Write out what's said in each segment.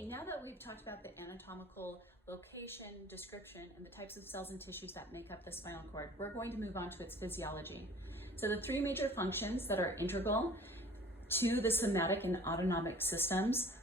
Okay, now that we've talked about the anatomical location, description, and the types of cells and tissues that make up the spinal cord, we're going to move on to its physiology. So the three major functions that are integral to the somatic and autonomic systems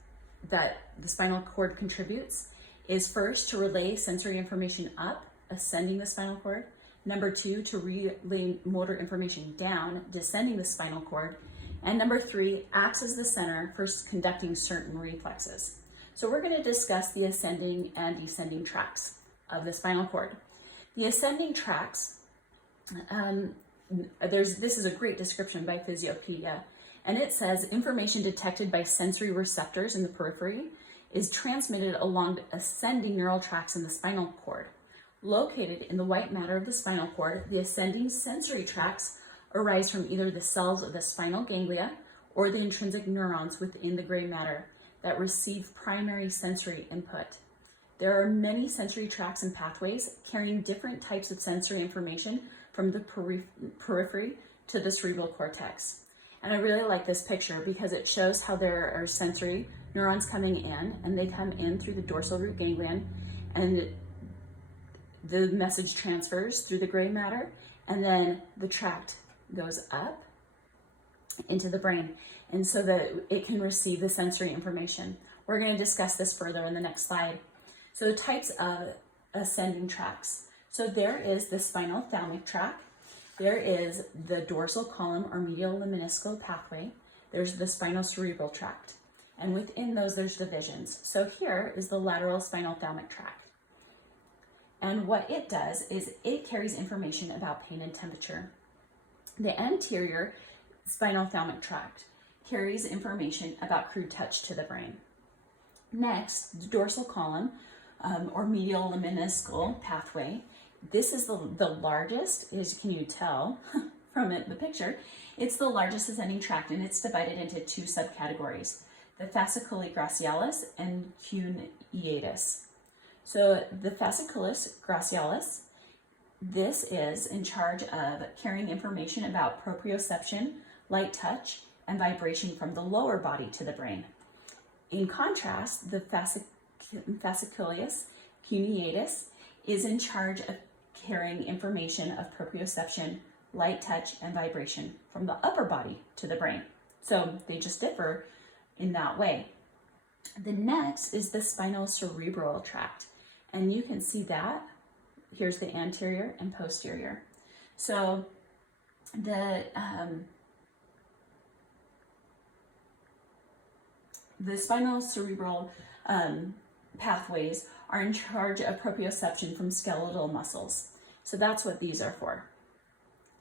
that the spinal cord contributes is first to relay sensory information up, ascending the spinal cord. Number two, to relay motor information down, descending the spinal cord. And number three, acts as the center for conducting certain reflexes. So we're going to discuss the ascending and descending tracts of the spinal cord. The ascending tracts, this is a great description by Physiopedia, and it says information detected by sensory receptors in the periphery is transmitted along ascending neural tracts in the spinal cord. Located in the white matter of the spinal cord, the ascending sensory tracts arise from either the cells of the spinal ganglia or the intrinsic neurons within the gray matter that receive primary sensory input. There are many sensory tracts and pathways carrying different types of sensory information from the periphery to the cerebral cortex. And I really like this picture because it shows how there are sensory neurons coming in, and they come in through the dorsal root ganglion, and the message transfers through the gray matter, and then the tract goes up into the brain, and so that it can receive the sensory information. We're going to discuss this further in the next slide. So types of ascending tracts. So there is the spinal thalamic tract, there is the dorsal column or medial lemniscal pathway, there's the spinal cerebral tract, and within those there's divisions. So here is the lateral spinal thalamic tract. And what it does is it carries information about pain and temperature. The anterior spinal thalamic tract carries information about crude touch to the brain. Next, the dorsal column or medial lemniscal pathway. This is the largest, as can you tell from the picture, it's the largest ascending tract, and it's divided into two subcategories, the fasciculi gracialis and cuneatus. So the fasciculus gracialis, this is in charge of carrying information about proprioception, light touch, and vibration from the lower body to the brain. In contrast, the fasciculus cuneatus is in charge of carrying information of proprioception, light touch, and vibration from the upper body to the brain. So they just differ in that way. The next is the spinal cerebral tract, and you can see that. Here's the anterior and posterior. So the spinal cerebral pathways are in charge of proprioception from skeletal muscles. So that's what these are for.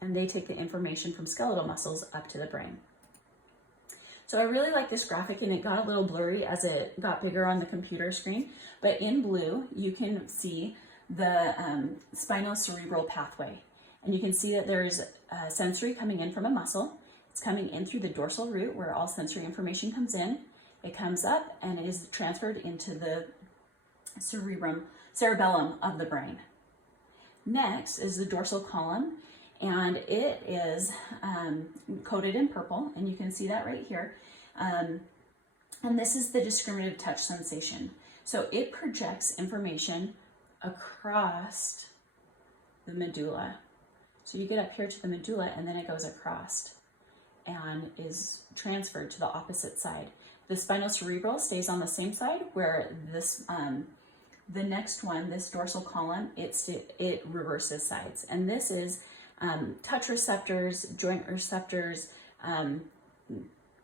And they take the information from skeletal muscles up to the brain. So I really like this graphic, and it got a little blurry as it got bigger on the computer screen, but in blue you can see the spinal cerebral pathway, and you can see that there's sensory coming in from a muscle. It's coming in through the dorsal root where all sensory information comes in. It comes up and is transferred into the cerebellum of the brain. Next is the dorsal column, and it is coated in purple, and you can see that right here. And this is the discriminative touch sensation. So it projects information across the medulla. So you get up here to the medulla, and then it goes across and is transferred to the opposite side. The spinal cerebral stays on the same side, where this the next one, this dorsal column, it reverses sides, and this is touch receptors, joint receptors.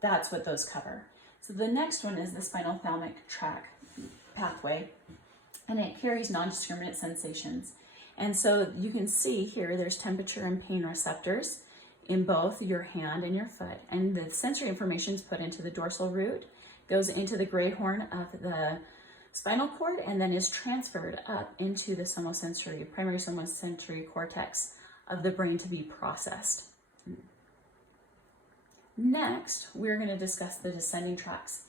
That's what those cover. So the next one is the spinal thalamic tract pathway, and it carries non-discriminate sensations. And so you can see here there's temperature and pain receptors in both your hand and your foot, and the sensory information is put into the dorsal root, goes into the gray horn of the spinal cord, and then is transferred up into the primary somosensory cortex of the brain to be processed. Next, we're going to discuss the descending tracts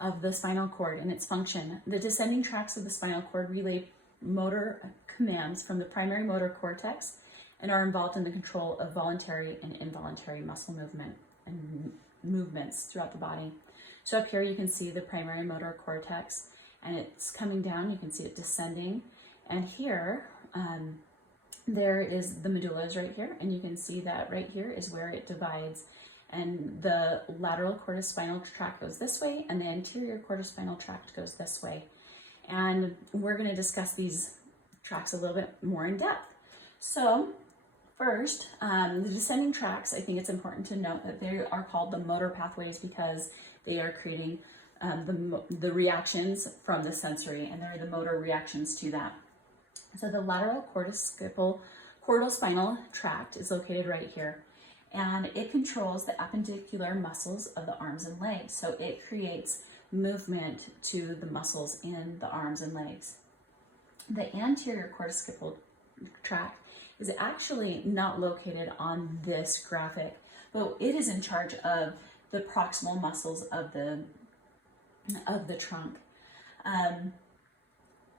of the spinal cord and its function. The descending tracts of the spinal cord relay motor commands from the primary motor cortex and are involved in the control of voluntary and involuntary muscle movement and movements throughout the body. So up here you can see the primary motor cortex, and it's coming down. You can see it descending. And here, there is the medulla is right here, and you can see that right here is where it divides. And the lateral corticospinal tract goes this way, and the anterior corticospinal tract goes this way. And we're going to discuss these tracts a little bit more in depth. So first, the descending tracts, I think it's important to note that they are called the motor pathways because they are creating the reactions from the sensory, and they're the motor reactions to that. So the lateral corticospinal tract is located right here, and it controls the appendicular muscles of the arms and legs. So it creates movement to the muscles in the arms and legs. The anterior cortical tract is actually not located on this graphic, but it is in charge of the proximal muscles of the trunk.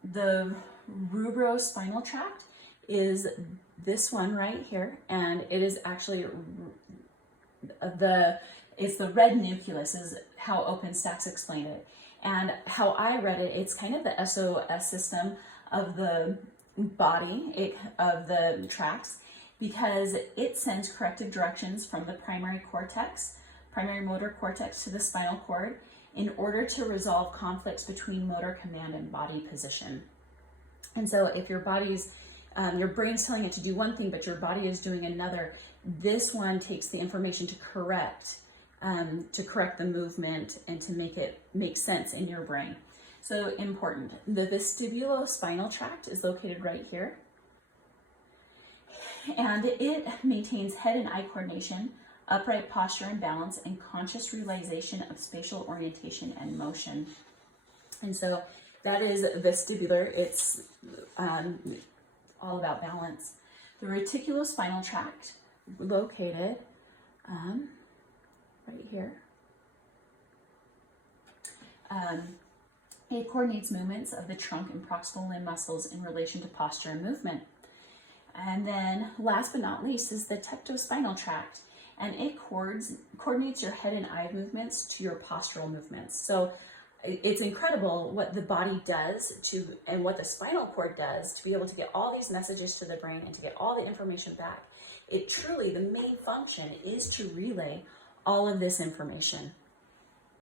The rubrospinal tract is this one right here, and it is actually it's the red nucleus is how OpenStax explained it. And how I read it, it's kind of the SOS system of the body, of the tracts, because it sends corrective directions from the primary motor cortex to the spinal cord in order to resolve conflicts between motor command and body position. And so if your body's, your brain's telling it to do one thing, but your body is doing another, this one takes the information to correct the movement and to make it make sense in your brain. So important. The vestibulospinal tract is located right here, and it maintains head and eye coordination, upright posture and balance, and conscious realization of spatial orientation and motion. And so that is vestibular. It's all about balance. The reticulospinal tract, located right here. It coordinates movements of the trunk and proximal limb muscles in relation to posture and movement. And then last but not least is the tectospinal tract, and it coordinates your head and eye movements to your postural movements. So it's incredible what the body does and what the spinal cord does to be able to get all these messages to the brain and to get all the information back. It truly, the main function is to relay all of this information.